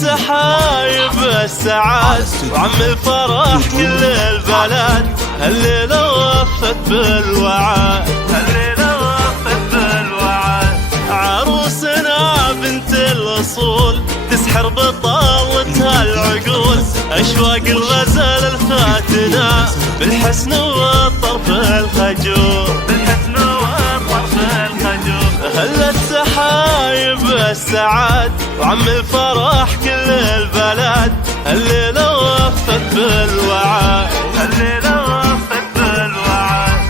السحايب السعاد وعم الفرح كل البلد، هالليلة وفت بالوعد، هالليلة وفت بالوعد. عروسنا بنت الأصول تسحر بطاولتها العقول، أشواق الغزل الفاتنة بالحسن والطرف الخجول، بالحسن والطرف الخجول. هلت سحايب السعاد وعم الفرح كل البلد، هالليلة وفت بالوعد، هالليلة وفت بالوعد.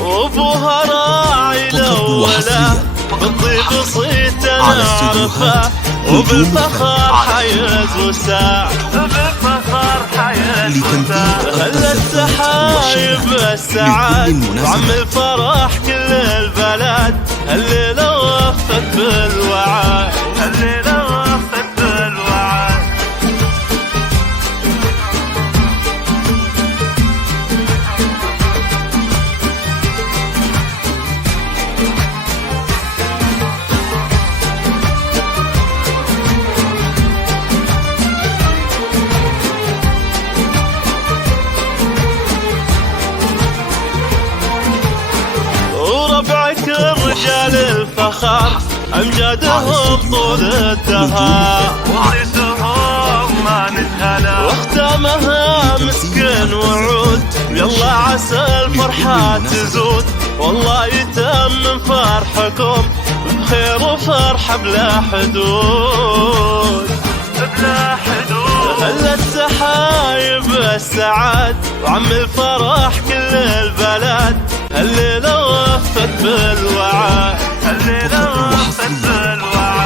أبوها راعي الأولى بالطيب صيتنا نعرفه، وبالفخر حيز وساع، وبالفخر حيز وساع. هلا السحايب السعاد وعم الفرح كل البلد، هالليلة وفت بالوعد، هالليلة وفت بالوعد. وربعك الرجال الفخر أمجادهم طول الدهر، وعرسهم ما نتهلا واختامها مسكن وعود. يلا عسى الفرحة تزود، والله يتمم فرحكم بخير وفرحة بلا حدود، بلا حدود. هلا السحايب السعاد وعم الفرح كل البلد، هالليلة وفت بالوعد، هالليلة وفت بالوعد.